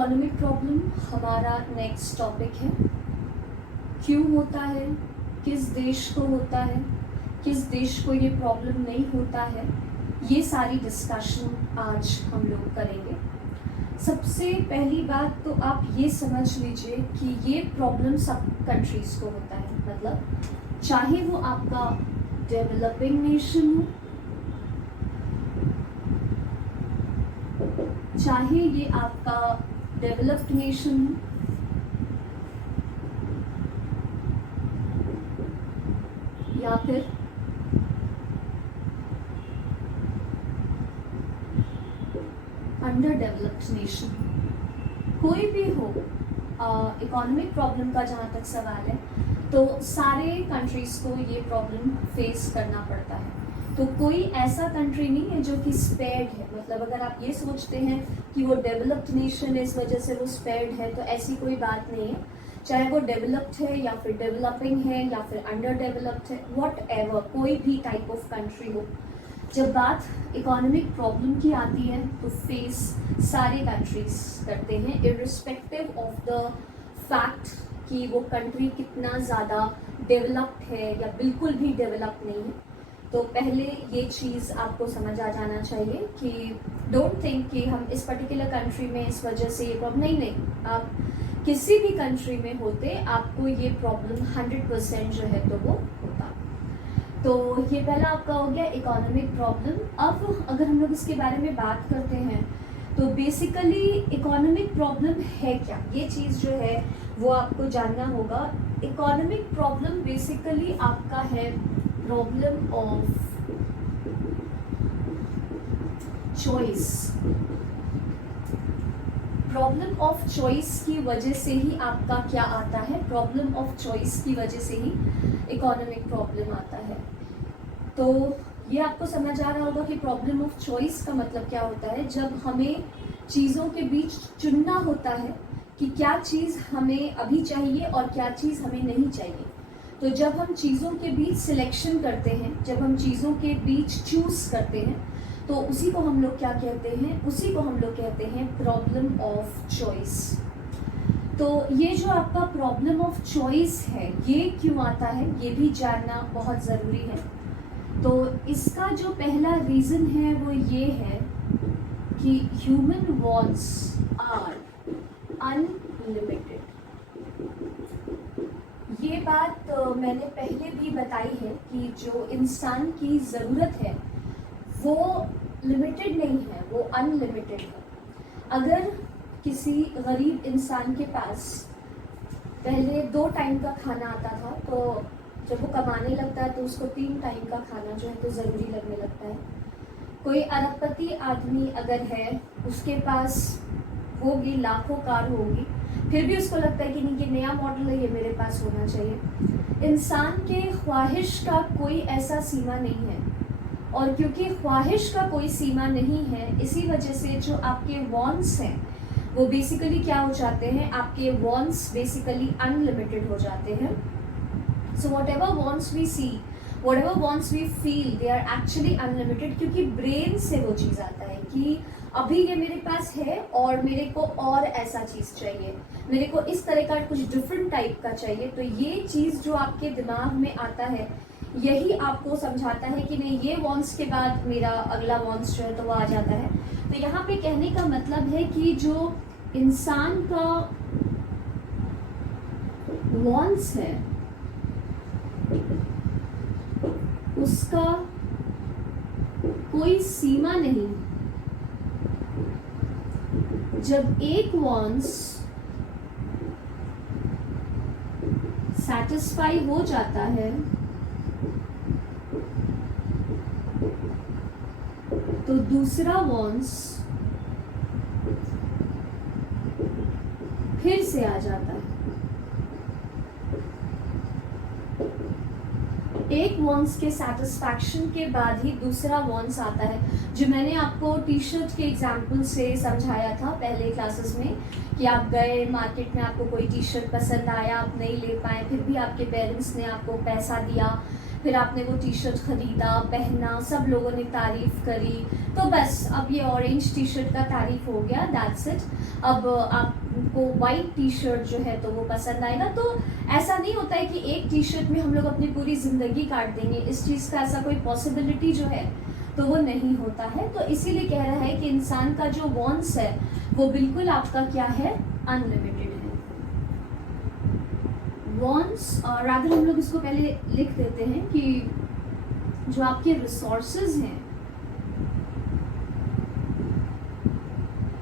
Economic problem हमारा next topic है। क्यों होता है, किस देश को होता है, किस देश को ये प्रॉब्लम नहीं होता है, ये सारी डिस्कशन आज हम लोग करेंगे। सबसे पहली बात तो आप ये समझ लीजिए कि ये प्रॉब्लम सब कंट्रीज को होता है। मतलब चाहे वो आपका डेवलपिंग नेशन हो, चाहे ये आपका डेवलप्ड नेशन हो, या फिर अंडर डेवलप्ड नेशन, कोई भी हो, इकोनॉमिक प्रॉब्लम का जहाँ तक सवाल है तो सारे कंट्रीज को ये प्रॉब्लम फेस करना पड़ता है। तो कोई ऐसा कंट्री नहीं है जो कि स्पेयर्ड है। मतलब अगर आप ये सोचते हैं कि वो डेवलप्ड नेशन है इस वजह से वो स्पेयर्ड है, तो ऐसी कोई बात नहीं है। चाहे वो डेवलप्ड है या फिर डेवलपिंग है या फिर अंडर डेवलप्ड है, वॉट एवर, कोई भी टाइप ऑफ कंट्री हो, जब बात इकोनॉमिक प्रॉब्लम की आती है तो फेस सारे कंट्रीज करते हैं, इर्रिस्पेक्टिव ऑफ द फैक्ट कि वो कंट्री कितना ज़्यादा डेवलप्ड है या बिल्कुल भी डेवलप नहीं है। तो पहले ये चीज़ आपको समझ आ जाना चाहिए कि डोंट थिंक कि हम इस पर्टिकुलर कंट्री में इस वजह से ये प्रॉब्लम, नहीं, आप किसी भी कंट्री में होते आपको ये प्रॉब्लम 100% जो है तो वो होता। तो ये पहला आपका हो गया इकोनॉमिक प्रॉब्लम। अब अगर हम लोग इसके बारे में बात करते हैं तो बेसिकली इकोनॉमिक प्रॉब्लम है क्या, ये चीज़ जो है वो आपको जानना होगा। इकोनॉमिक प्रॉब्लम बेसिकली आपका है problem of choice. Problem of choice की वजह से ही आपका क्या आता है, प्रॉब्लम ऑफ चॉइस की वजह से ही इकोनॉमिक प्रॉब्लम आता है। तो ये आपको समझ आ रहा होगा कि प्रॉब्लम ऑफ चॉइस का मतलब क्या होता है। जब हमें चीज़ों के बीच चुनना होता है कि क्या चीज़ हमें अभी चाहिए और क्या चीज़ हमें नहीं चाहिए, तो जब हम चीज़ों के बीच सिलेक्शन करते हैं, जब हम चीज़ों के बीच चूज करते हैं, तो उसी को हम लोग क्या कहते हैं, उसी को हम लोग कहते हैं प्रॉब्लम ऑफ चॉइस। तो ये जो आपका प्रॉब्लम ऑफ चॉइस है ये क्यों आता है ये भी जानना बहुत ज़रूरी है। तो इसका जो पहला रीज़न है वो ये है कि ह्यूमन वांट्स आर अनलिमिटेड। ये बात मैंने पहले भी बताई है कि जो इंसान की ज़रूरत है वो लिमिटेड नहीं है, वो अनलिमिटेड है। अगर किसी गरीब इंसान के पास पहले 2 टाइम का खाना आता था, तो जब वो कमाने लगता है तो उसको 3 टाइम का खाना जो है तो ज़रूरी लगने लगता है। कोई अरबपति आदमी अगर है, उसके पास होगी, लाखों कार होगी, फिर भी उसको लगता है कि नहीं, ये नया मॉडल है, ये मेरे पास होना चाहिए। इंसान के ख्वाहिश का कोई ऐसा सीमा नहीं है, और क्योंकि ख्वाहिश का कोई सीमा नहीं है, इसी वजह से जो आपके वॉन्ट्स हैं वो बेसिकली क्या हो जाते हैं, आपके वॉन्ट्स बेसिकली अनलिमिटेड हो जाते हैं। So whatever wants we see, whatever wants we feel, they are actually unlimited, क्योंकि ब्रेन से वो चीज़ आता है कि अभी ये मेरे पास है और मेरे को और ऐसा चीज़ चाहिए, मेरे को इस तरह का कुछ डिफरेंट टाइप का चाहिए। तो ये चीज़ जो आपके दिमाग में आता है यही आपको समझाता है कि नहीं, ये वॉन्ट्स के बाद मेरा अगला वॉन्ट्स जो है तो वो आ जाता है। तो यहाँ पे कहने का मतलब है कि जो इंसान का वॉन्ट्स है उसका कोई सीमा नहीं। जब एक वॉन्ट्स सैटिस्फाई हो जाता है तो दूसरा वॉन्ट्स फिर से आ जाता है। एक वॉन्ट्स के सेटिस्फैक्शन के बाद ही दूसरा वॉन्ट्स आता है, जो मैंने आपको टी शर्ट के एग्जाम्पल से समझाया था पहले क्लासेस में कि आप गए मार्केट में, आपको कोई टी शर्ट पसंद आया, आप नहीं ले पाए, फिर भी आपके पेरेंट्स ने आपको पैसा दिया, फिर आपने वो टी शर्ट खरीदा, पहना, सब लोगों ने तारीफ करी, तो बस अब ये ऑरेंज टी शर्ट का तारीफ हो गया, दैट्स इट। अब आपको वाइट टी शर्ट जो है तो वो पसंद आएगा। तो ऐसा नहीं होता है कि एक टी शर्ट में हम लोग अपनी पूरी जिंदगी काट देंगे, इस चीज़ का ऐसा कोई पॉसिबिलिटी जो है तो वो नहीं होता है। तो इसीलिए कह रहा है कि इंसान का जो वॉन्ट्स है वो बिल्कुल आपका क्या है, अनलिमिटेड है। वॉन्ट्स, रादर हम लोग इसको पहले लिख देते हैं कि जो आपके रिसोर्सेज हैं,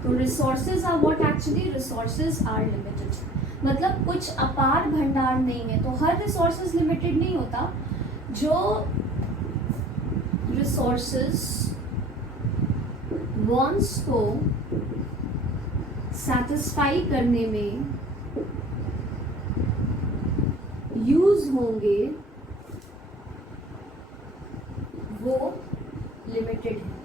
तो resources are what actually, resources are limited. मतलब कुछ अपार भंडार नहीं है, तो हर रिसोर्सेज लिमिटेड नहीं होता। जो रिसोर्सेज वॉन्ट्स को सैटिस्फाई करने में यूज होंगे वो लिमिटेड है।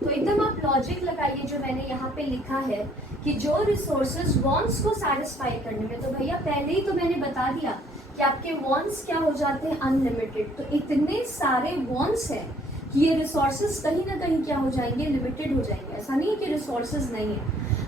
तो एकदम आप लॉजिक लगाइए जो मैंने यहाँ पे लिखा है कि जो रिसोर्सेज वॉन्ट्स को सैटिस्फाई करने में, तो भैया पहले ही तो मैंने बता दिया कि आपके वॉन्ट्स क्या हो जाते हैं, अनलिमिटेड। तो इतने सारे वॉन्ट्स हैं कि ये रिसोर्सेज कहीं ना कहीं क्या हो जाएंगे, लिमिटेड हो जाएंगे। ऐसा नहीं है कि रिसोर्सेज नहीं है,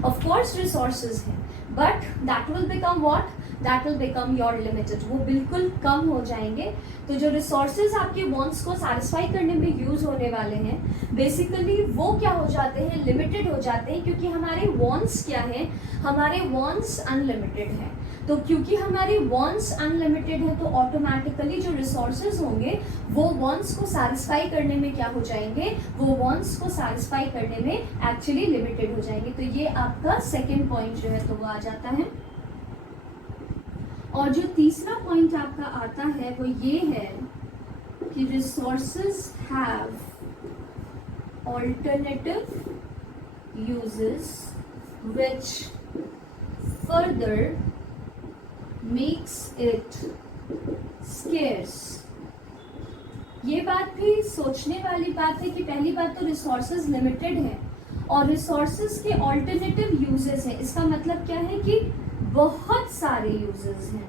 ऑफ कोर्स रिसोर्सेज है, but that will become what, that will become your limited. वो बिल्कुल कम हो जाएंगे। तो जो रिसोर्सेज आपके वॉन्ट्स को सैटिस्फाई करने में यूज होने वाले हैं, बेसिकली वो क्या हो जाते हैं, लिमिटेड हो जाते हैं। क्योंकि हमारे वॉन्ट्स क्या है, हमारे वॉन्ट्स अनलिमिटेड है। तो क्योंकि हमारे वॉन्ट्स अनलिमिटेड है, तो ऑटोमेटिकली जो रिसोर्सेज होंगे वो वॉन्ट्स को सैटिस्फाई करने में क्या हो जाएंगे, वो वॉन्ट्स को सैटिस्फाई करने में एक्चुअली लिमिटेड हो जाएंगे। तो ये आपका सेकेंड पॉइंट जो है तो वो आ जाता है। और जो तीसरा पॉइंट आपका आता है वो ये है कि resources have alternative uses which further makes it scarce. ये बात भी सोचने वाली बात है कि पहली बात तो रिसोर्सेज लिमिटेड है और रिसोर्सेज के ऑल्टरनेटिव यूजेस हैं। इसका मतलब क्या है कि बहुत सारे यूजेस हैं।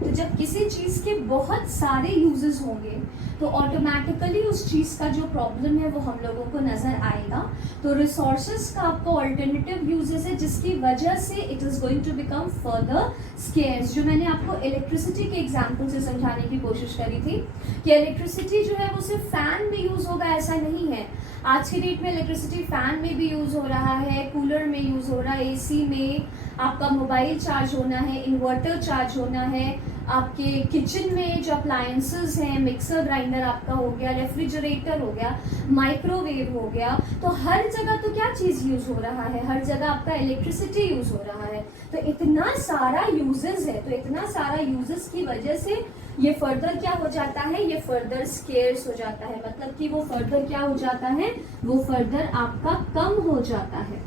तो जब किसी चीज के बहुत सारे यूजेस होंगे तो ऑटोमेटिकली उस चीज का जो प्रॉब्लम है वो हम लोगों को नजर आएगा। तो रिसोर्सेज का आपको ऑल्टरनेटिव यूजेस है जिसकी वजह से it is going to become further scarce. जो मैंने आपको इलेक्ट्रिसिटी के एग्जांपल से समझाने की कोशिश करी थी कि इलेक्ट्रिसिटी जो है वो सिर्फ फैन में यूज होगा ऐसा नहीं है। आज की डेट में इलेक्ट्रिसिटी फैन में भी यूज हो रहा है, कूलर में यूज हो रहा है, एसी में, आपका मोबाइल चार्ज होना है, इन्वर्टर चार्ज होना है, आपके किचन में जो अप्लायंसेस हैं, मिक्सर ग्राइंडर आपका हो गया, रेफ्रिजरेटर हो गया, माइक्रोवेव हो गया। तो हर जगह तो क्या चीज यूज हो रहा है, हर जगह आपका इलेक्ट्रिसिटी यूज हो रहा है। तो इतना सारा यूजेस है, तो इतना सारा यूजेस की वजह से ये फर्दर क्या हो जाता है, ये फर्दर स्केर्स हो जाता है। मतलब कि वो फर्दर क्या हो जाता है, वो फर्दर आपका कम हो जाता है।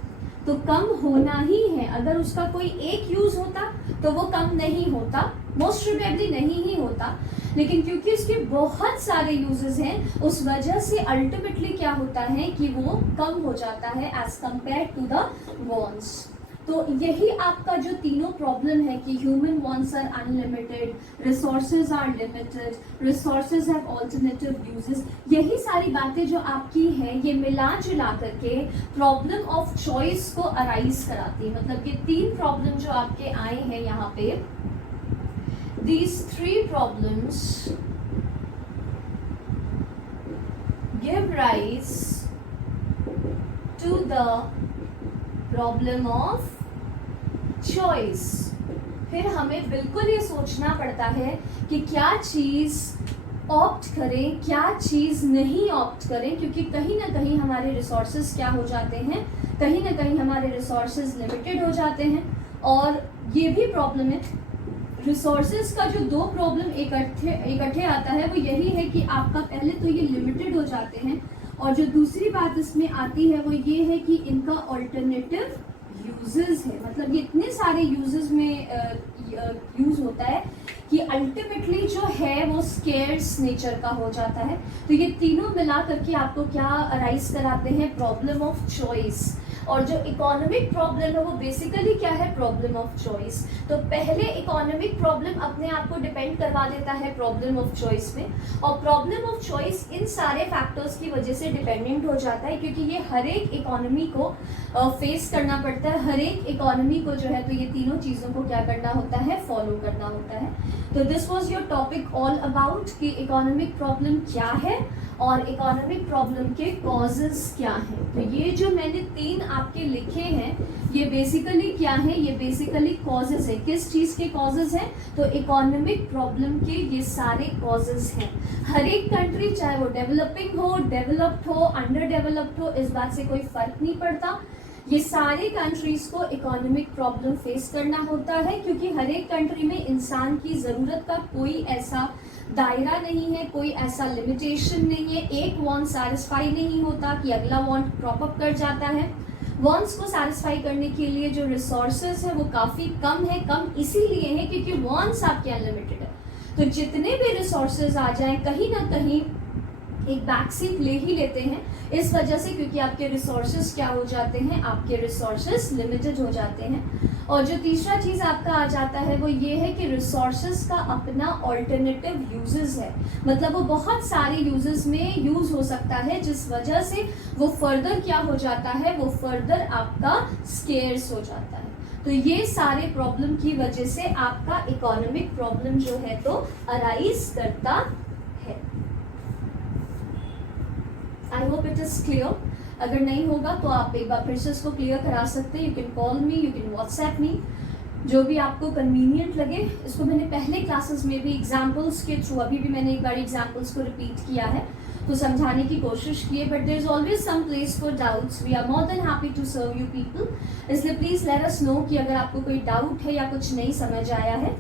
तो कम होना ही है। अगर उसका कोई एक यूज होता तो वो कम नहीं होता, मोस्ट प्रोबेबली नहीं ही होता, लेकिन क्योंकि उसके बहुत सारे यूजेस हैं उस वजह से अल्टीमेटली क्या होता है कि वो कम हो जाता है as compare to the wants. तो यही आपका जो तीनों प्रॉब्लम है कि human wants are unlimited, resources are limited, resources have alternative uses, यही सारी बातें जो आपकी हैं ये मिला जुला करके प्रॉब्लम ऑफ चॉइस को अराइज कराती है। मतलब ये तीन प्रॉब्लम जो आपके आए हैं यहाँ पे, these three problems give rise to the problem of choice। फिर हमें बिल्कुल ये सोचना पड़ता है कि क्या चीज ऑप्ट करें, क्या चीज नहीं ऑप्ट करें, क्योंकि कहीं ना कहीं हमारे रिसोर्सेज क्या हो जाते हैं, कहीं ना कहीं हमारे रिसोर्सेज लिमिटेड हो जाते हैं। और ये भी प्रॉब्लम है, रिसोर्सेज का जो दो प्रॉब्लम इकट्ठे आता है वो यही है कि आपका पहले तो ये लिमिटेड हो जाते हैं, और जो दूसरी बात इसमें आती है वो ये है कि इनका ऑल्टरनेटिव यूजेस है। मतलब ये इतने सारे यूजेस में यूज होता है कि अल्टीमेटली जो है वो स्केर्स नेचर का हो जाता है। तो ये तीनों मिला करके आपको क्या अराइज कराते हैं, प्रॉब्लम ऑफ चॉइस। और जो इकोनॉमिक प्रॉब्लम है वो बेसिकली क्या है, प्रॉब्लम ऑफ चॉइस। तो पहले इकोनॉमिक प्रॉब्लम अपने आप को डिपेंड करवा देता है प्रॉब्लम ऑफ चॉइस में, और प्रॉब्लम ऑफ चॉइस इन सारे फैक्टर्स की वजह से डिपेंडेंट हो जाता है, क्योंकि ये हर एक इकोनॉमी को फेस करना पड़ता है, हर एक इकोनॉमी को जो है तो ये तीनों चीज़ों को क्या करना होता है, फॉलो करना होता है। तो this was your topic all about कि इकोनॉमिक प्रॉब्लम क्या है और इकोनॉमिक प्रॉब्लम के कॉजेज क्या हैं। तो ये जो मैंने 3 आपके लिखे हैं ये बेसिकली क्या है, ये बेसिकली कॉजेज है। किस चीज़ के कॉजेज हैं, तो इकोनॉमिक प्रॉब्लम के ये सारे कॉजेज हैं। हर एक कंट्री चाहे वो डेवलपिंग हो, डेवलप्ड हो, अंडर डेवलप्ड हो, इस बात से कोई फर्क नहीं पड़ता, ये सारे कंट्रीज को इकोनॉमिक प्रॉब्लम फेस करना होता है, क्योंकि हर एक कंट्री में इंसान की ज़रूरत का कोई ऐसा दायरा नहीं है, कोई ऐसा लिमिटेशन नहीं है, एक वांट सैटिस्फाई नहीं होता कि अगला वांट क्रॉप अप कर जाता है। वांट्स को सैटिस्फाई करने के लिए जो रिसोर्सेज है वो काफ़ी कम है, कम इसीलिए है क्योंकि वांट्स आपके अनलिमिटेड है। तो जितने भी रिसोर्सेज आ जाएं कहीं ना कहीं एक बैक सीट ले ही लेते हैं, इस वजह से क्योंकि आपके रिसोर्सेज क्या हो जाते हैं, आपके रिसोर्सेज लिमिटेड हो जाते हैं। और जो तीसरा चीज़ आपका आ जाता है वो ये है कि रिसोर्सेज का अपना ऑल्टरनेटिव यूजेस है, मतलब वो बहुत सारे यूजेस में यूज हो सकता है, जिस वजह से वो फर्दर क्या हो जाता है, वो फर्दर आपका स्केर्स हो जाता है। तो ये सारे प्रॉब्लम की वजह से आपका इकोनॉमिक प्रॉब्लम जो है तो अराइज करता है। I hope it is clear. अगर नहीं होगा तो आप एक बार फिर से इसको क्लियर करा सकते हैं। You can call me, you can WhatsApp me, जो भी आपको कन्वीनियंट लगे। इसको मैंने पहले क्लासेस में भी एग्जाम्पल्स के थ्रू, अभी भी मैंने एक बार एग्जाम्पल्स को रिपीट किया है तो समझाने की कोशिश की है, but there is always some place for doubts. We are more than happy to serve you people, इसलिए प्लीज लेट अस नो कि अगर आपको कोई डाउट है या कुछ नहीं समझ आया है।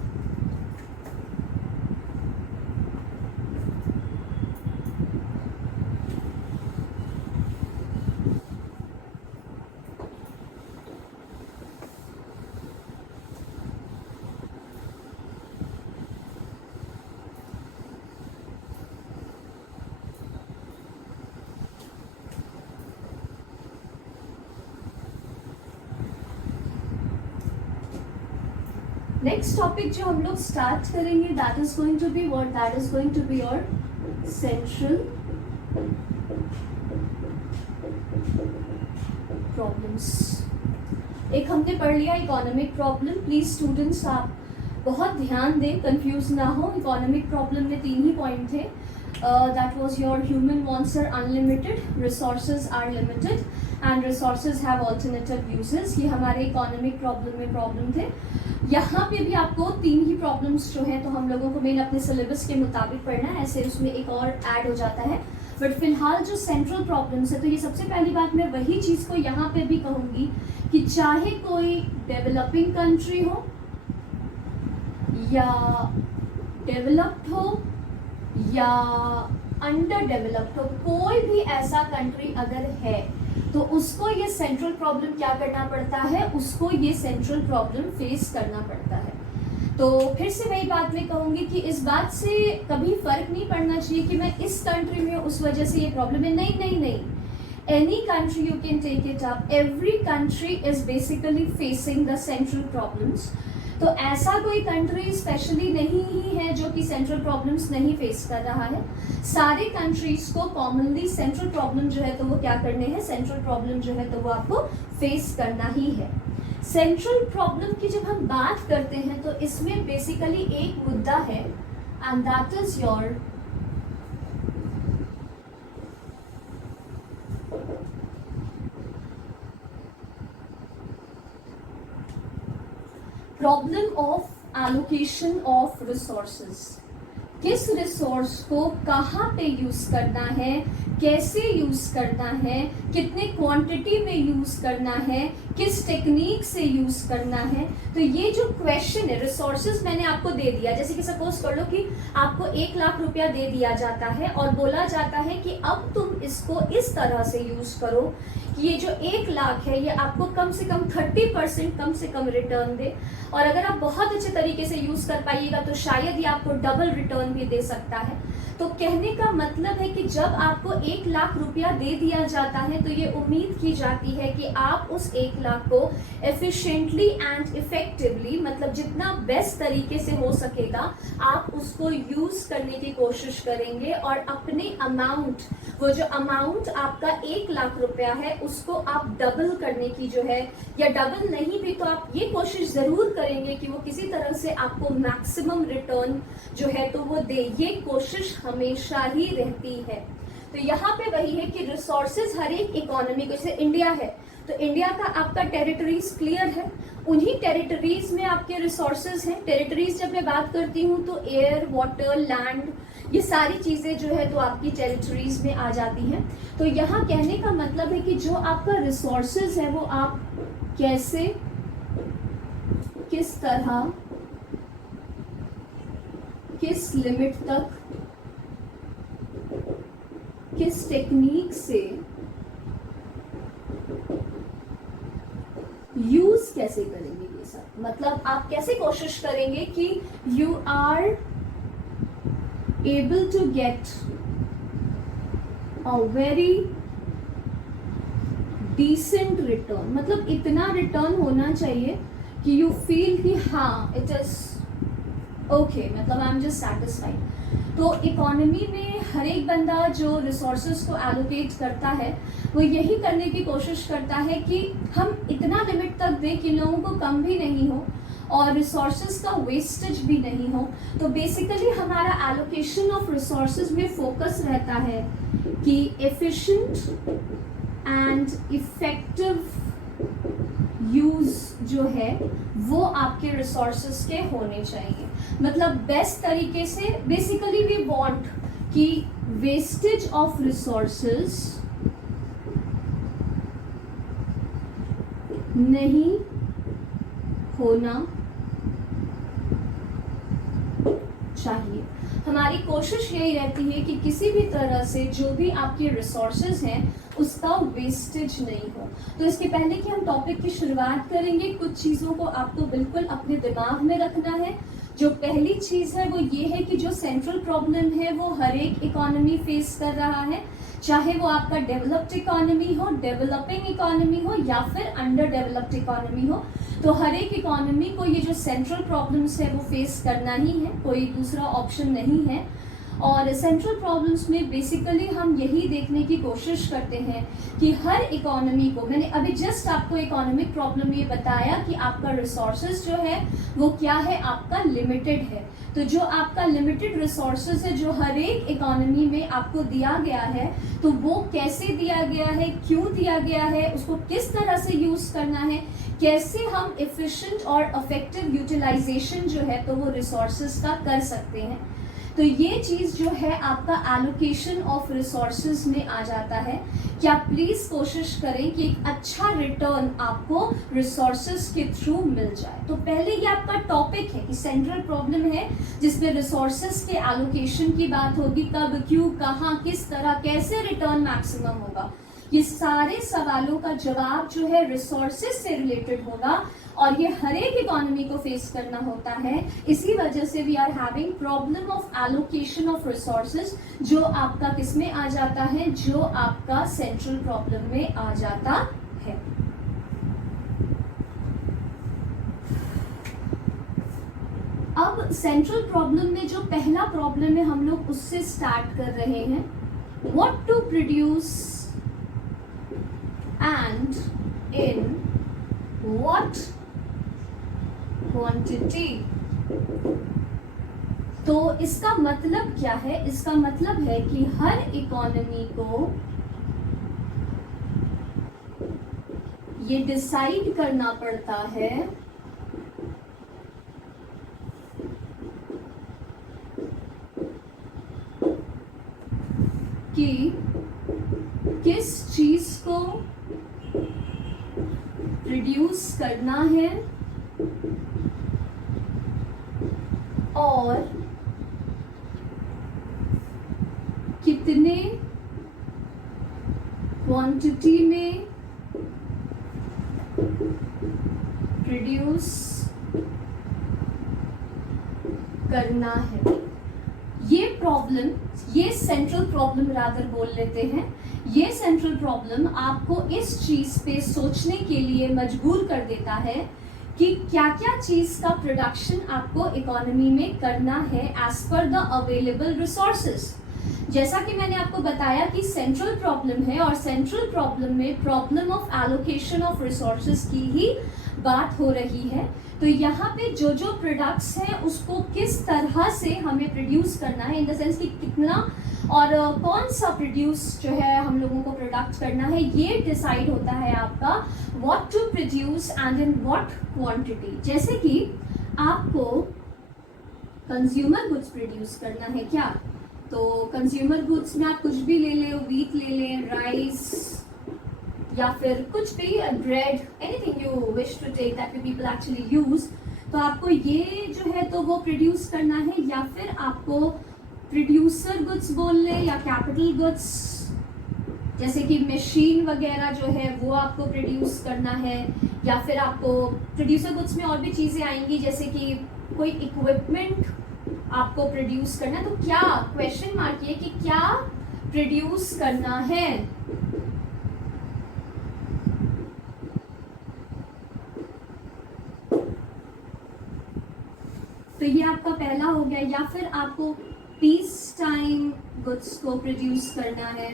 नेक्स्ट टॉपिक जो हम लोग स्टार्ट करेंगे that is going to be what, that is going to be your central problems. एक हमने पढ़ लिया इकोनॉमिक प्रॉब्लम। प्लीज स्टूडेंट्स आप बहुत ध्यान दें, कंफ्यूज ना हो। इकोनॉमिक प्रॉब्लम में 3 ही पॉइंट थे। That was your human wants are unlimited, resources are limited and resources have alternative uses. ये हमारे इकोनॉमिक प्रॉब्लम में प्रॉब्लम थे। यहाँ पे भी आपको 3 ही प्रॉब्लम्स जो है तो हम लोगों को मेन अपने सिलेबस के मुताबिक पढ़ना है, ऐसे उसमें एक और ऐड हो जाता है। बट फिलहाल जो सेंट्रल प्रॉब्लम्स है तो ये सबसे पहली बात मैं वही चीज़ को यहाँ पे भी कहूँगी कि चाहे कोई डेवलपिंग कंट्री हो या डेवलप्ड हो या अंडर डेवलप्ड हो, कोई भी ऐसा कंट्री अगर है तो उसको ये सेंट्रल प्रॉब्लम क्या करना पड़ता है, उसको ये सेंट्रल प्रॉब्लम फेस करना पड़ता है। तो फिर से वही बात मैं कहूँगी कि इस बात से कभी फर्क नहीं पड़ना चाहिए कि मैं इस कंट्री में उस वजह से ये प्रॉब्लम है। नहीं नहीं नहीं, any country you can take it up, every country is basically facing the central problems. तो ऐसा कोई कंट्री स्पेशली नहीं ही है जो कि सेंट्रल प्रॉब्लम्स नहीं फेस कर रहा है। सारे कंट्रीज को कॉमनली सेंट्रल प्रॉब्लम जो है तो वो क्या करने हैं, सेंट्रल प्रॉब्लम जो है तो वो आपको फेस करना ही है। सेंट्रल प्रॉब्लम की जब हम बात करते हैं तो इसमें बेसिकली एक मुद्दा है and that is your problem of allocation of resources. किस रिसोर्स को कहाँ पे यूज करना है, कैसे यूज करना है, कितने क्वांटिटी में यूज करना है, किस टेक्निक से यूज करना है। तो ये जो क्वेश्चन है, रिसोर्सेज मैंने आपको दे दिया, जैसे कि सपोज कर लो कि आपको 1 लाख रुपया दे दिया जाता है और बोला जाता है कि अब तुम इसको इस तरह से यूज करो कि ये जो 1 लाख है ये आपको कम से कम 30% कम से कम रिटर्न दे, और अगर आप बहुत अच्छे तरीके से यूज कर पाइएगा तो शायद ये आपको डबल रिटर्न भी दे सकता है। तो कहने का मतलब है कि जब आपको 1 लाख रुपया दे दिया जाता है तो ये उम्मीद की जाती है कि आप उस 1 लाख को एफिशिएंटली एंड इफेक्टिवली, मतलब जितना बेस्ट तरीके से हो सकेगा आप उसको यूज करने की कोशिश करेंगे, और अपने अमाउंट, वो जो अमाउंट आपका 1 लाख रुपया है उसको आप डबल करने की जो है, या डबल नहीं भी तो आप ये कोशिश जरूर करेंगे कि वो किसी तरह से आपको मैक्सिमम रिटर्न जो है तो वो दे। ये कोशिश हमेशा ही रहती है। तो यहाँ पे वही है कि रिसोर्सेज हर एक इकोनॉमी को, जैसे इंडिया है तो इंडिया का आपका टेरिटरीज क्लियर है, उन्हीं टेरिटरीज में आपके रिसोर्सेज हैं। टेरिटरीज जब मैं बात करती हूँ तो एयर, वाटर, लैंड, ये सारी चीजें जो है तो आपकी टेरिटरीज में आ जाती हैं। तो यहाँ कहने का मतलब है कि जो आपका रिसोर्सेज है वो आप कैसे, किस तरह, किस लिमिट तक, किस टेक्निक से यूज कैसे करेंगे ये सब, मतलब आप कैसे कोशिश करेंगे कि you are able to get a very decent return, मतलब इतना रिटर्न होना चाहिए कि यू फील कि हाँ इट इज ओके, मतलब आई एम जस्ट सेटिस्फाइड। तो इकोनॉमी में हर एक बंदा जो रिसोर्सेज को एलोकेट करता है वो यही करने की कोशिश करता है कि हम इतना लिमिट तक दें कि लोगों को कम भी नहीं हो और रिसोर्सेज का वेस्टेज भी नहीं हो। तो बेसिकली हमारा एलोकेशन ऑफ रिसोर्सेज में फोकस रहता है कि एफिशिएंट एंड इफेक्टिव यूज जो है वो आपके रिसोर्सेज के होने चाहिए, मतलब बेस्ट तरीके से। बेसिकली वी वांट कि वेस्टेज ऑफ रिसोर्सेज नहीं होना चाहिए। हमारी कोशिश यही रहती है कि किसी भी तरह से जो भी आपके रिसोर्सेज हैं उसका वेस्टेज नहीं हो। तो इसके पहले कि हम टॉपिक की शुरुआत करेंगे, कुछ चीज़ों को आपको बिल्कुल अपने दिमाग में रखना है। जो पहली चीज़ है वो ये है कि जो सेंट्रल प्रॉब्लम है वो हर एक इकोनॉमी फेस कर रहा है, चाहे वो आपका डेवलप्ड इकोनॉमी हो, डेवलपिंग इकोनॉमी हो या फिर अंडर डेवलप्ड इकोनॉमी हो। तो हर एक इकोनॉमी को ये जो सेंट्रल प्रॉब्लम्स है वो फेस करना ही है, कोई दूसरा ऑप्शन नहीं है। और सेंट्रल प्रॉब्लम्स में बेसिकली हम यही देखने की कोशिश करते हैं कि हर इकोनॉमी को, मैंने अभी जस्ट आपको इकोनॉमिक प्रॉब्लम ये बताया कि आपका रिसोर्सेज जो है वो क्या है, आपका लिमिटेड है। तो जो आपका लिमिटेड रिसोर्सेज है जो हर एक इकोनॉमी में आपको दिया गया है, तो वो कैसे दिया गया है, क्यों दिया गया है, उसको किस तरह से यूज करना है, कैसे हम एफिशिएंट और इफेक्टिव यूटिलाइजेशन जो है तो वो रिसोर्सेज का कर सकते हैं। तो ये चीज़ जो है आपका एलोकेशन ऑफ रिसोर्सेज में आ जाता है कि आप प्लीज़ कोशिश करें कि एक अच्छा रिटर्न आपको रिसोर्सेज के थ्रू मिल जाए। तो पहले ये आपका टॉपिक है कि सेंट्रल प्रॉब्लम है जिसमें रिसोर्सेज के एलोकेशन की बात होगी, कब, क्यों, कहाँ, किस तरह, कैसे रिटर्न मैक्सिमम होगा। ये सारे सवालों का जवाब जो है रिसोर्सेज से रिलेटेड होगा और ये हर एक इकोनॉमी को फेस करना होता है। इसी वजह से we are having problem of allocation of resources, जो आपका किस में आ जाता है, जो आपका सेंट्रल प्रॉब्लम में आ जाता है। अब सेंट्रल प्रॉब्लम में जो पहला प्रॉब्लम है हम लोग उससे स्टार्ट कर रहे हैं, what to produce and in what quantity। तो इसका मतलब क्या है, इसका मतलब है कि हर इकोनॉमी को ये डिसाइड करना पड़ता है कि किस चीज को प्रोड्यूस करना है और कितने क्वांटिटी में प्रोड्यूस करना है। ये प्रॉब्लम, ये सेंट्रल प्रॉब्लम रादर बोल लेते हैं, ये सेंट्रल प्रॉब्लम आपको इस चीज पे सोचने के लिए मजबूर कर देता है कि क्या क्या चीज का प्रोडक्शन आपको इकोनॉमी में करना है as per the available resources. जैसा कि मैंने आपको बताया कि सेंट्रल प्रॉब्लम है और सेंट्रल प्रॉब्लम में problem of allocation of resources की ही बात हो रही है। तो यहाँ पे जो जो प्रोडक्ट्स हैं उसको किस तरह से हमें प्रोड्यूस करना है, इन द सेंस कि कितना और कौन सा प्रोड्यूस जो है हम लोगों को प्रोडक्ट करना है, ये डिसाइड होता है आपका what to produce and in what quantity. जैसे कि आपको कंज्यूमर गुड्स प्रोड्यूस करना है क्या, तो कंज्यूमर गुड्स में आप कुछ भी ले लें, व्हीट ले लें, राइस या फिर कुछ भी, bread, anything you wish to take that people actually use, तो आपको ये जो है तो वो प्रोड्यूस करना है, या फिर आपको प्रोड्यूसर गुड्स बोल ले या कैपिटल गुड्स, जैसे कि मशीन वगैरह जो है वो आपको प्रोड्यूस करना है, या फिर आपको प्रोड्यूसर गुड्स में और भी चीजें आएंगी जैसे कि कोई इक्विपमेंट आपको प्रोड्यूस करना है। तो क्या क्वेश्चन मार्क ये कि क्या प्रोड्यूस करना है। तो ये आपका पहला हो गया। या फिर आपको पीस टाइम गुड्स को प्रोड्यूस करना है,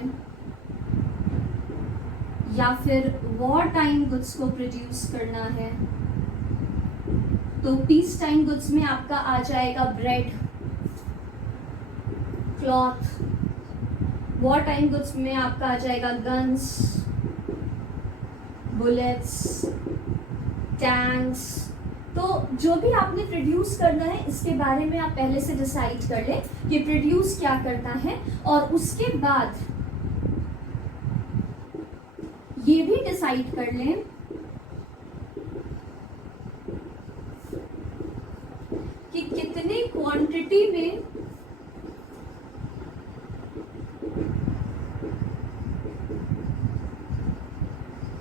या फिर वॉर टाइम गुड्स को प्रोड्यूस करना है। तो पीस टाइम गुड्स में आपका आ जाएगा bread, cloth. War time goods में आपका आ जाएगा गन्स, बुलेट्स, टैंक्स। तो जो भी आपने प्रोड्यूस करना है इसके बारे में आप पहले से डिसाइड कर लें कि प्रोड्यूस क्या करना है, और उसके बाद ये भी डिसाइड कर लें कि कितने क्वांटिटी में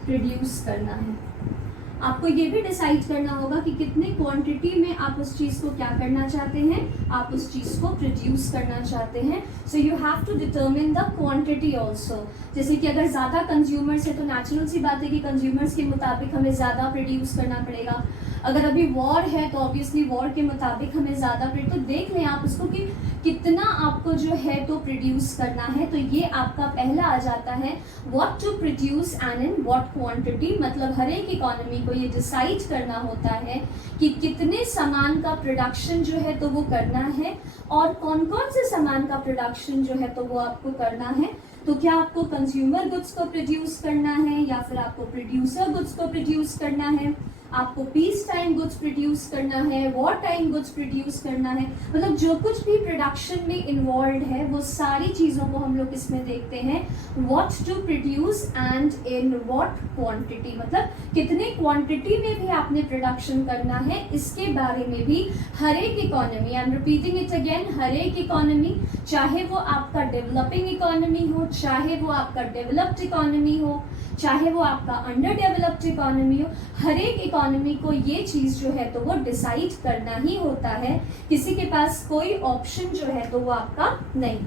प्रोड्यूस करना है। आपको ये भी डिसाइड करना होगा कि कितने क्वांटिटी में आप उस चीज को क्या करना चाहते हैं, आप उस चीज को प्रोड्यूस करना चाहते हैं। So you have to determine the quantity also. जैसे कि अगर ज्यादा कंज्यूमर्स है तो नेचुरल सी बात है कि कंज्यूमर्स के मुताबिक हमें ज्यादा प्रोड्यूस करना पड़ेगा। अगर अभी वॉर है तो ऑब्वियसली वॉर के मुताबिक हमें ज्यादा तो देख लें आप उसको कि कितना आपको जो है तो प्रोड्यूस करना है। तो ये आपका पहला आ जाता है what to produce and in what quantity. मतलब हर एक इकोनॉमी को ये डिसाइड करना होता है कि कितने सामान का प्रोडक्शन जो है तो वो करना है, और कौन कौन से सामान का प्रोडक्शन जो है तो वो आपको करना है। तो क्या आपको कंज्यूमर गुड्स को प्रोड्यूस करना है, या फिर आपको प्रोड्यूसर गुड्स को प्रोड्यूस करना है, आपको पीस टाइम गुड्स प्रोड्यूस करना है, वॉर टाइम गुड्स प्रोड्यूस करना है। मतलब जो कुछ भी प्रोडक्शन में इन्वॉल्व है वो सारी चीजों को हम लोग इसमें देखते हैं what to produce and in what quantity. मतलब कितने क्वांटिटी में भी आपने प्रोडक्शन करना है, इसके बारे में भी हर एक economy, I am repeating it again, हर एक इकोनॉमी, चाहे वो आपका डेवलपिंग इकोनॉमी हो, चाहे वो आपका डेवलप्ड इकोनॉमी हो, चाहे वो आपका अंडर डेवलप्ड इकोनॉमी हो, हर एक इकोनॉमी को ये चीज जो है तो वो डिसाइड करना ही होता है। किसी के पास कोई ऑप्शन जो है तो वो आपका नहीं।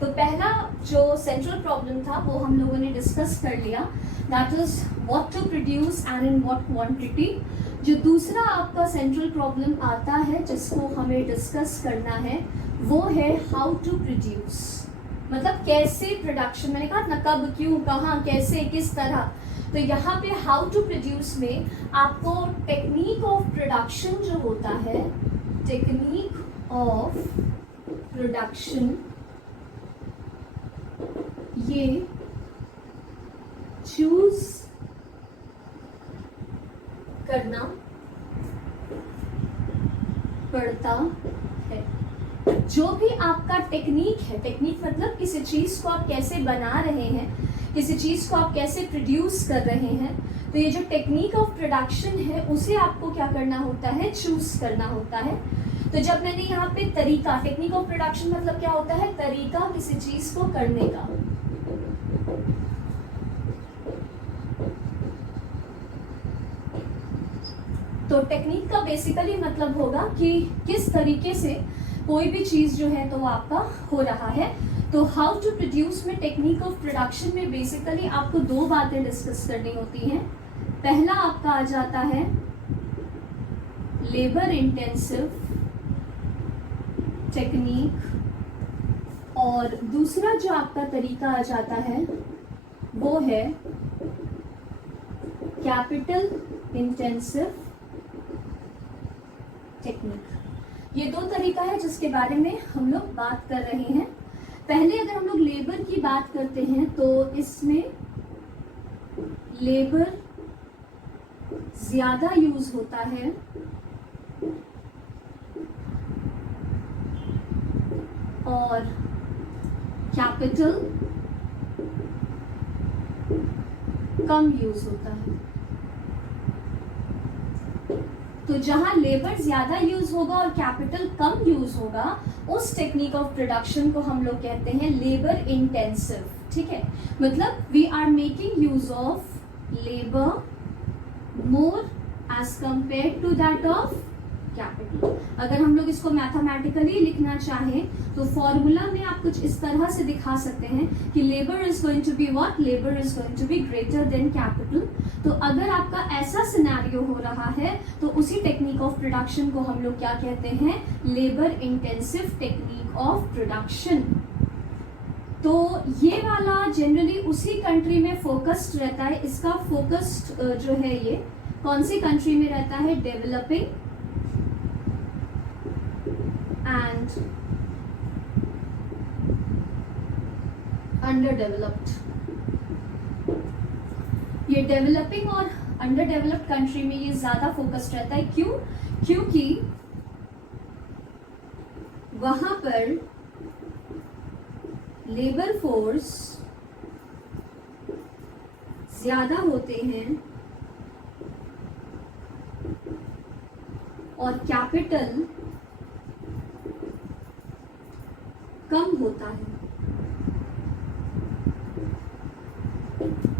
तो पहला जो सेंट्रल प्रॉब्लम था वो हम लोगों ने डिस्कस कर लिया, that is what to produce and in what quantity. जो दूसरा आपका सेंट्रल प्रॉब्लम आता है जिसको हमें डिस्कस करना है वो है हाउ टू प्रोड्यूस। मतलब कैसे प्रोडक्शन, मैंने कहा ना कब, क्यों, कहाँ, कैसे, किस तरह। तो यहाँ पे हाउ टू प्रोड्यूस में आपको टेक्निक ऑफ प्रोडक्शन जो होता है, टेक्निक ऑफ प्रोडक्शन, ये चूज करना पड़ता है। जो भी आपका टेक्निक है, टेक्निक मतलब किसी चीज को आप कैसे बना रहे हैं, किसी चीज को आप कैसे प्रोड्यूस कर रहे हैं, तो ये जो टेक्निक ऑफ प्रोडक्शन है उसे आपको क्या करना होता है, चूज करना होता है। तो जब मैंने यहाँ पे तरीका, टेक्निक ऑफ प्रोडक्शन मतलब क्या होता है, तरीका किसी चीज को करने का। तो टेक्निक का बेसिकली मतलब होगा कि किस तरीके से कोई भी चीज जो है तो वो आपका हो रहा है। तो हाउ टू प्रोड्यूस में टेक्निक ऑफ प्रोडक्शन में बेसिकली आपको दो बातें डिस्कस करनी होती हैं। पहला आपका आ जाता है लेबर इंटेंसिव टेक्निक, और दूसरा जो आपका तरीका आ जाता है वो है कैपिटल इंटेंसिव टेक्निक। ये दो तरीका है जिसके बारे में हम लोग बात कर रहे हैं। पहले अगर हम लोग लेबर की बात करते हैं तो इसमें लेबर ज्यादा यूज होता है और कैपिटल कम यूज होता है। तो जहां लेबर ज्यादा यूज होगा और कैपिटल कम यूज होगा, उस टेक्निक ऑफ प्रोडक्शन को हम लोग कहते हैं लेबर इंटेंसिव। ठीक है, मतलब we are making use of labour more as compare to that of capital. अगर हम लोग इसको मैथमेटिकली लिखना चाहें तो फॉर्मूला में आप कुछ इस तरह से दिखा सकते हैं कि labour is going to be what, labour is going to be greater than capital. तो अगर आपका ऐसा सिनेरियो हो रहा है तो उसी टेक्निक ऑफ प्रोडक्शन को हम लोग क्या कहते हैं, labour intensive technique of production. तो ये वाला जनरली उसी कंट्री में फोकस्ड रहता है। इसका फोकस्ड जो है ये कौन सी कंट्री में रहता है, डेवलपिंग and underdeveloped। ये डेवलपिंग और अंडर डेवलप्ड कंट्री में ये ज्यादा फोकस्ड रहता है। क्यों? क्योंकि वहां पर लेबर फोर्स ज्यादा होते हैं और कैपिटल कम होता है।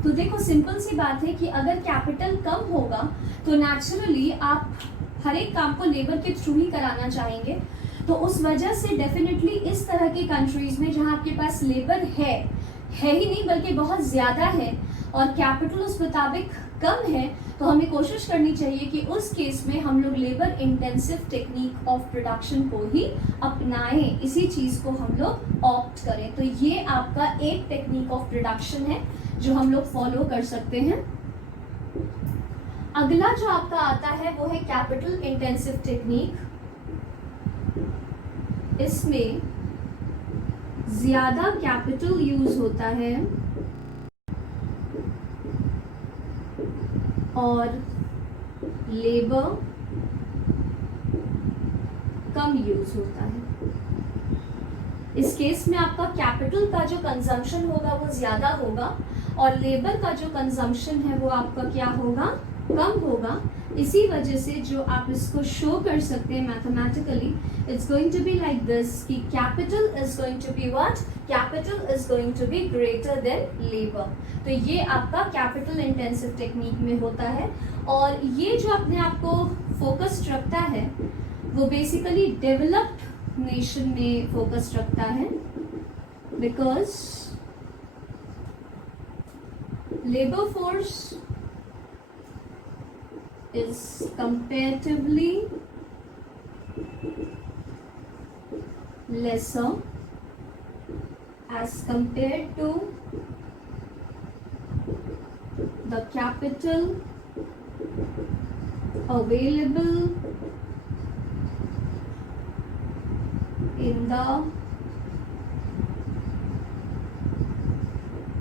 तो देखो सिंपल सी बात है कि अगर कैपिटल कम होगा तो नेचुरली आप हर एक काम को लेबर के थ्रू ही कराना चाहेंगे। तो उस वजह से डेफिनेटली इस तरह की कंट्रीज में जहां आपके पास लेबर है ही नहीं बल्कि बहुत ज्यादा है और कैपिटल उस मुताबिक कम है, तो हमें कोशिश करनी चाहिए कि उस केस में हम लोग labour intensive technique of production को ही अपनाएं, इसी चीज को हम लोग ऑप्ट करें। तो ये आपका एक टेक्निक ऑफ प्रोडक्शन है जो हम लोग फॉलो कर सकते हैं। अगला जो आपका आता है वो है कैपिटल इंटेंसिव टेक्निक। इसमें ज्यादा कैपिटल यूज होता है और लेबर कम यूज होता है। इस केस में आपका कैपिटल का जो कंजम्पशन होगा वो ज्यादा होगा और लेबर का जो कंजम्पशन है वो आपका क्या होगा, कम होगा। इसी वजह से जो आप इसको शो कर सकते हैं mathematically, it's going to be like this कि capital is going to be what, capital is going to be greater than labour. तो ये आपका कैपिटल इंटेंसिव टेक्निक में होता है और ये जो अपने आप को फोकस्ड रखता है वो बेसिकली डेवलप्ड नेशन में फोकस्ड रखता है, because labour force is comparatively lesser as compared to the capital available in the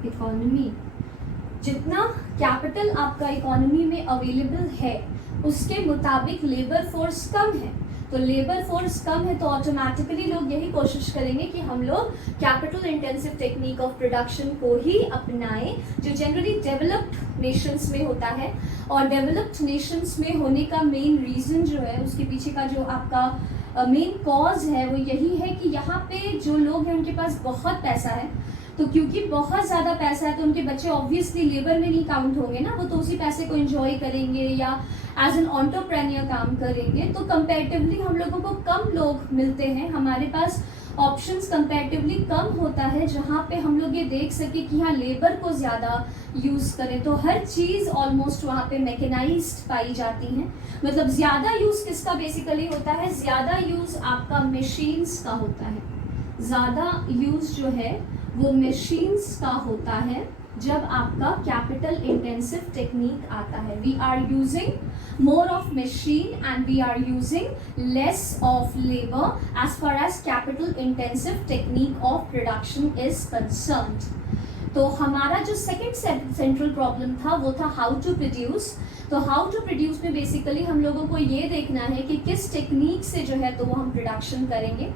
economy. जितना कैपिटल आपका इकोनॉमी में अवेलेबल है उसके मुताबिक लेबर फोर्स कम है, तो लेबर फोर्स कम है तो ऑटोमेटिकली लोग यही कोशिश करेंगे कि हम लोग capital intensive technique of production को ही अपनाएं, जो जनरली डेवलप्ड नेशंस में होता है। और डेवलप्ड नेशंस में होने का मेन रीजन जो है, उसके पीछे का जो आपका मेन कॉज है वो यही है कि यहाँ पे जो लोग हैं उनके पास बहुत पैसा है, तो क्योंकि बहुत ज़्यादा पैसा है तो उनके बच्चे ऑब्वियसली लेबर में नहीं काउंट होंगे ना, वो तो उसी पैसे को एंजॉय करेंगे या एज एन एंटरप्रेन्योर काम करेंगे। तो कंपैरेटिवली हम लोगों को कम लोग मिलते हैं, हमारे पास ऑप्शंस कंपैरेटिवली कम होता है जहाँ पे हम लोग ये देख सके कि हाँ लेबर को ज़्यादा यूज़ करें। तो हर चीज़ ऑलमोस्ट वहाँ पे मैकेनाइज्ड पाई जाती हैं। मतलब ज़्यादा यूज़ किसका बेसिकली होता है, ज़्यादा यूज़ आपका मशीन्स का होता है, ज़्यादा यूज़ जो है वो मशीन्स का होता है जब आपका कैपिटल इंटेंसिव टेक्निक आता है। We are using more of machine and we are using less of labour as far as capital intensive technique of production is concerned. तो हमारा जो सेकंड सेंट्रल प्रॉब्लम था वो था हाउ टू प्रोड्यूस। तो how to produce में basically हम लोगों को ये देखना है कि किस टेक्निक से जो है तो वो हम प्रोडक्शन करेंगे,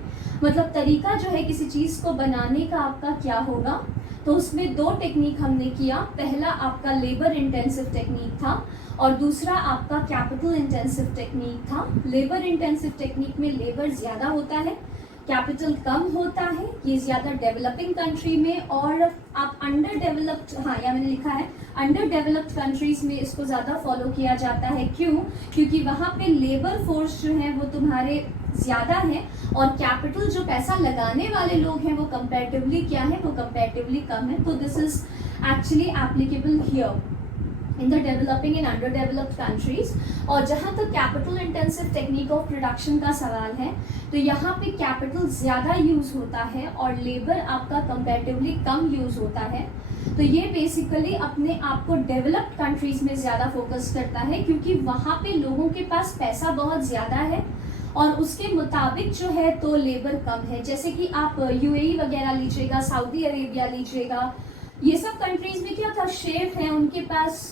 मतलब तरीका जो है किसी चीज़ को बनाने का आपका क्या होगा। तो उसमें दो टेक्निक हमने किया, पहला आपका लेबर इंटेंसिव टेक्निक था और दूसरा आपका कैपिटल इंटेंसिव टेक्निक था। लेबर इंटेंसिव टेक्निक में लेबर ज़्यादा होता है, कैपिटल कम होता है, ये ज़्यादा डेवलपिंग कंट्री में, और आप अंडर डेवलप्ड, हाँ यहाँ मैंने लिखा है अंडर डेवलप्ड कंट्रीज़ में इसको ज़्यादा फॉलो किया जाता है। क्यों? क्योंकि वहाँ पे लेबर फोर्स जो है वो तुम्हारे ज़्यादा है और कैपिटल जो पैसा लगाने वाले लोग हैं वो कंपैरेटिवली क्या है, वो कंपैरेटिवली कम है। तो this is actually applicable here in the developing and under developed countries. और जहाँ तक capital intensive technique of production का सवाल है तो यहाँ पे कैपिटल ज़्यादा यूज़ होता है और लेबर आपका कंपैरेटिवली कम यूज़ होता है। तो ये बेसिकली अपने आप को डेवलप्ड कंट्रीज़ में ज़्यादा फोकस करता है क्योंकि वहाँ पे लोगों के पास पैसा बहुत ज़्यादा है और उसके मुताबिक जो है तो लेबर कम है। जैसे कि आप यूएई वगैरह लीजिएगा, सऊदी अरेबिया लीजिएगा, ये सब कंट्रीज में क्या था, शेफ हैं, उनके पास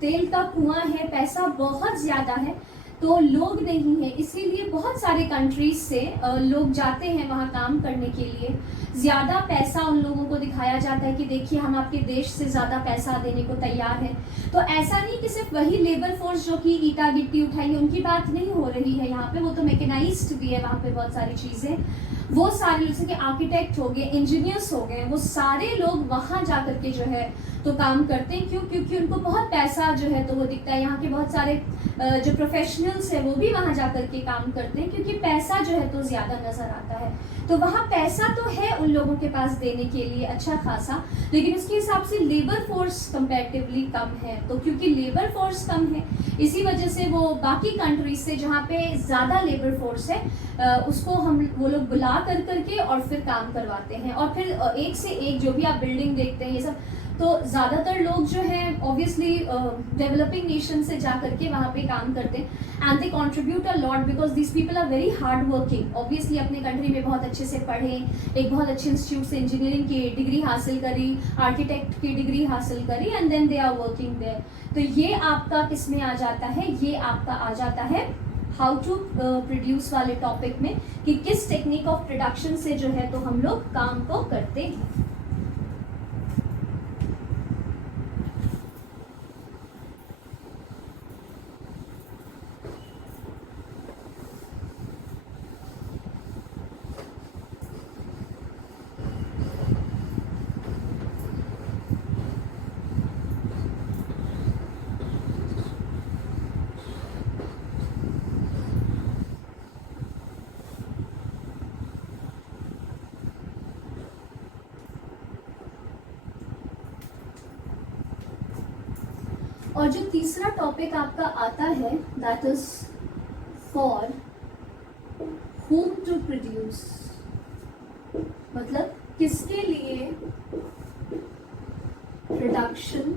तेल का कुआं है, पैसा बहुत ज़्यादा है, तो लोग नहीं है, इसीलिए बहुत सारे कंट्रीज से लोग जाते हैं वहाँ काम करने के लिए। ज़्यादा पैसा उन लोगों को दिखाया जाता है कि देखिए हम आपके देश से ज़्यादा पैसा देने को तैयार हैं। तो ऐसा नहीं कि सिर्फ वही लेबर फोर्स जो कि ईटा गिट्टी उठाएंगे उनकी बात नहीं हो रही है यहाँ पे, वो तो मैकेनाइज्ड भी है वहाँ पे बहुत सारी चीज़ें। वो सारे जैसे कि आर्किटेक्ट हो गए, इंजीनियर्स हो गए, वो सारे लोग वहाँ जा करके जो है तो काम करते हैं। क्यों? क्योंकि उनको बहुत पैसा जो है तो वो दिखता है। यहाँ के बहुत सारे जो प्रोफेशनल्स हैं वो भी वहाँ जा करके काम करते हैं क्योंकि पैसा जो है तो ज़्यादा नज़र आता है। तो वहाँ पैसा तो है उन लोगों के पास देने के लिए अच्छा खासा, लेकिन उसके हिसाब से लेबर फोर्स कंपैरेटिवली कम है। तो क्योंकि लेबर फोर्स कम है इसी वजह से वो बाकी कंट्रीज से जहाँ पे ज़्यादा लेबर फोर्स है उसको वो लोग बुला कर करके और फिर काम करवाते हैं। और फिर एक से एक जो भी आप बिल्डिंग देखते हैं ये सब, तो ज़्यादातर लोग जो हैं ऑब्वियसली डेवलपिंग नेशन से जा करके वहाँ पे काम करते हैं and they contribute a lot because this people are very hard working. Obviously अपने कंट्री में बहुत अच्छे से पढ़े, एक बहुत अच्छे इंस्टीट्यूट से इंजीनियरिंग की डिग्री हासिल करी, आर्किटेक्ट की डिग्री हासिल करी and then they are working there. तो ये आपका किस में आ जाता है, ये आपका आ जाता है हाउ टू प्रोड्यूस वाले टॉपिक में कि किस टेक्निक ऑफ प्रोडक्शन से जो है तो हम लोग काम को करते हैं। और जो तीसरा टॉपिक आपका आता है that is for whom to produce, मतलब किस प्रोडक्शन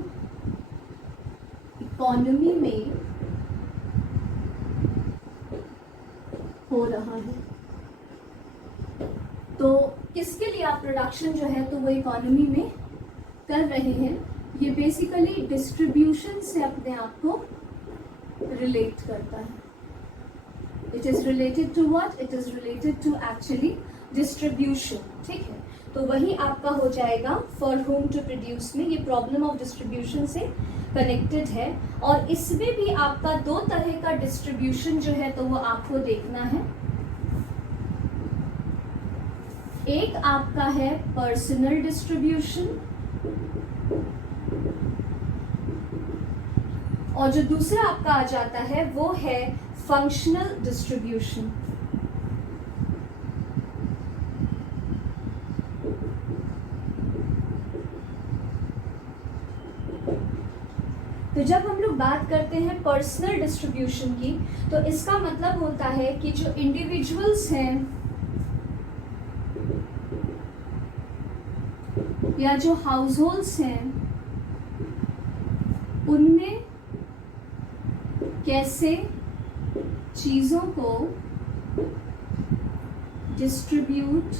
इकोनॉमी में हो रहा है। तो किसके लिए आप प्रोडक्शन जो है तो वो इकोनॉमी में कर रहे हैं, ये बेसिकली डिस्ट्रीब्यूशन से अपने आप को रिलेट करता है। It is related to what? It is related to actually distribution. ठीक है, तो वही आपका हो जाएगा फॉर होम टू प्रोड्यूस में, ये प्रॉब्लम ऑफ डिस्ट्रीब्यूशन से कनेक्टेड है। और इसमें भी आपका दो तरह का डिस्ट्रीब्यूशन जो है तो वो आपको देखना है। एक आपका है पर्सनल डिस्ट्रीब्यूशन और जो दूसरा आपका आ जाता है वो है फंक्शनल डिस्ट्रीब्यूशन। तो जब हम लोग बात करते हैं पर्सनल डिस्ट्रीब्यूशन की, तो इसका मतलब होता है कि जो इंडिविजुअल्स हैं या जो हाउस होल्ड्स हैं उनमें कैसे चीजों को डिस्ट्रीब्यूट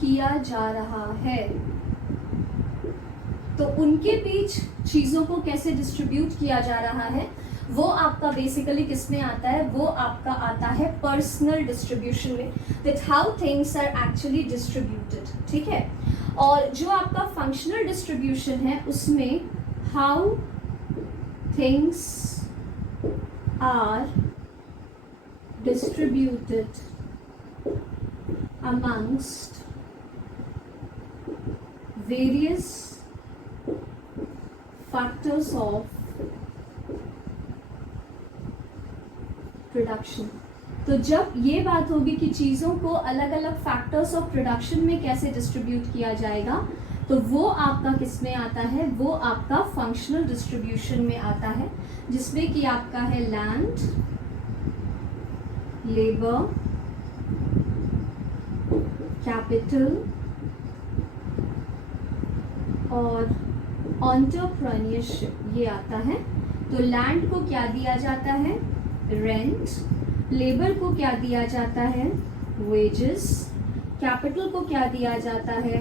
किया जा रहा है, तो उनके बीच चीजों को कैसे डिस्ट्रीब्यूट किया जा रहा है वो आपका बेसिकली किसमें आता है? वो आपका आता है पर्सनल डिस्ट्रीब्यूशन में, that how things are actually distributed. ठीक है, और जो आपका फंक्शनल डिस्ट्रीब्यूशन है उसमें how things are distributed amongst various factors of production. तो जब ये बात होगी कि चीज़ों को अलग अलग फैक्टर्स ऑफ प्रोडक्शन में कैसे डिस्ट्रीब्यूट किया जाएगा, तो वो आपका किस में आता है? वो आपका फंक्शनल डिस्ट्रीब्यूशन में आता है, जिसमें कि आपका है लैंड, लेबर, कैपिटल और एंटरप्रेन्योरशिप, ये आता है। तो लैंड को क्या दिया जाता है? रेंट। लेबर को क्या दिया जाता है? वेजेस। कैपिटल को क्या दिया जाता है?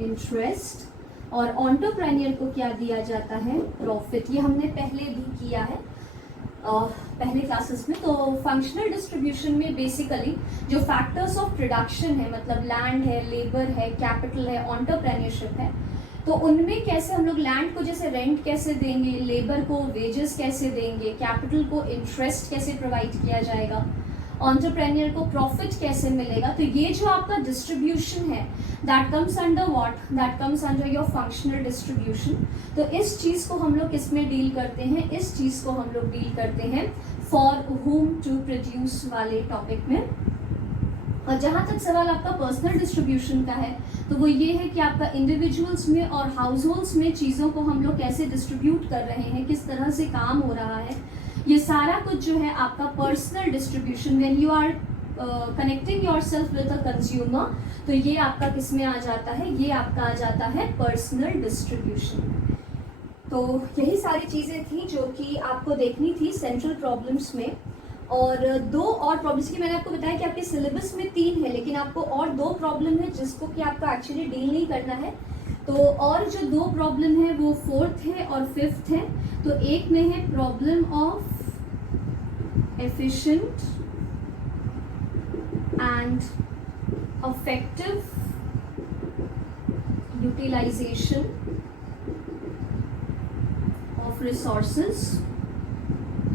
इंटरेस्ट। और एंटरप्रेन्योर को क्या दिया जाता है? प्रॉफिट। ये हमने पहले भी किया है पहले क्लासेस में। तो फंक्शनल डिस्ट्रीब्यूशन में बेसिकली जो फैक्टर्स ऑफ प्रोडक्शन है, मतलब लैंड है, लेबर है, कैपिटल है, एंटरप्रेन्योरशिप है, तो उनमें कैसे हम लोग लैंड को जैसे रेंट कैसे देंगे, लेबर को वेजेस कैसे देंगे, कैपिटल को इंटरेस्ट कैसे प्रोवाइड किया जाएगा, एंटरप्रेन्योर को प्रॉफिट कैसे मिलेगा। तो ये जो आपका डिस्ट्रीब्यूशन है that comes under what? That comes under your functional distribution. तो इस चीज को हम लोग किस में डील करते हैं? इस चीज को हम लोग डील करते हैं फॉर होम टू प्रोड्यूस वाले टॉपिक में। और जहां तक सवाल आपका पर्सनल डिस्ट्रीब्यूशन का है, तो वो ये है कि आपका इंडिविजुअल्स में और हाउस होल्ड्स में चीज़ों को हम लोग कैसे डिस्ट्रीब्यूट कर रहे हैं, किस तरह से काम हो रहा है, ये सारा कुछ जो है आपका personal distribution. When you are connecting yourself with a consumer, तो ये आपका किस में आ जाता है? ये आपका आ जाता है पर्सनल डिस्ट्रीब्यूशन। तो यही सारी चीज़ें थी जो कि आपको देखनी थी सेंट्रल प्रॉब्लम्स में। और दो और प्रॉब्लम्स की मैंने आपको बताया कि आपके सिलेबस में 3 है, लेकिन आपको और 2 प्रॉब्लम है जिसको कि आपको एक्चुअली डील नहीं करना है। तो और जो 2 प्रॉब्लम है वो 4th है और 5th है। तो एक में है problem of efficient and effective utilisation of resources,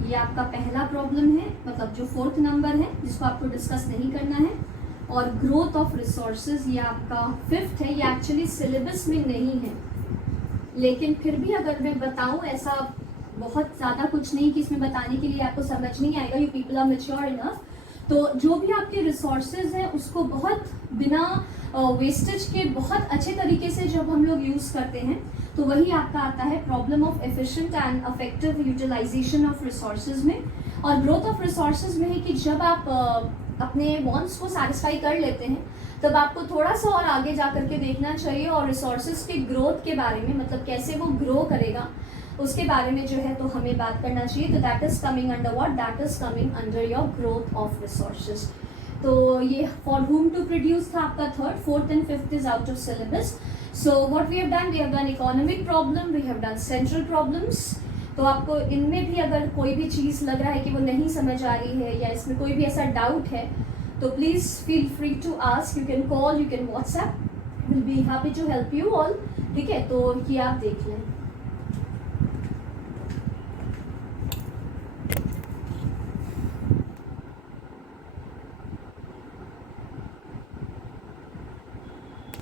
ये आपका पहला प्रॉब्लम है, मतलब जो 4th नंबर है जिसको आपको डिस्कस नहीं करना है। और ग्रोथ ऑफ रिसोर्सेज ये आपका 5th है। ये एक्चुअली सिलेबस में नहीं है, लेकिन फिर भी अगर मैं बताऊं, ऐसा बहुत ज़्यादा कुछ नहीं कि इसमें बताने के लिए आपको समझ नहीं आएगा, you people are mature enough. तो जो भी आपके रिसोर्सेज हैं उसको बहुत बिना वेस्टेज के बहुत अच्छे तरीके से जब हम लोग यूज़ करते हैं, तो वही आपका आता है problem of efficient and effective utilisation of resources में। और ग्रोथ ऑफ रिसोर्सेज में है कि जब आप अपने वॉन्ट्स को सेटिस्फाई कर लेते हैं, तब आपको थोड़ा सा और आगे जा करके देखना चाहिए और रिसोर्सेज के ग्रोथ के बारे में, मतलब कैसे वो ग्रो करेगा उसके बारे में जो है तो हमें बात करना चाहिए। तो that is coming under what, that is coming under your growth of resources. तो ये फॉर हुम टू प्रोड्यूस था आपका third, fourth and fifth is out of syllabus. So what we have done economic problem, we have done central problems. तो आपको इनमें भी अगर कोई भी चीज़ लग रहा है कि वो नहीं समझ आ रही है या इसमें कोई भी ऐसा डाउट है तो please feel free to ask, you can call, you can WhatsApp, will be happy to help you all. ठीक है, तो ये आप देख लें।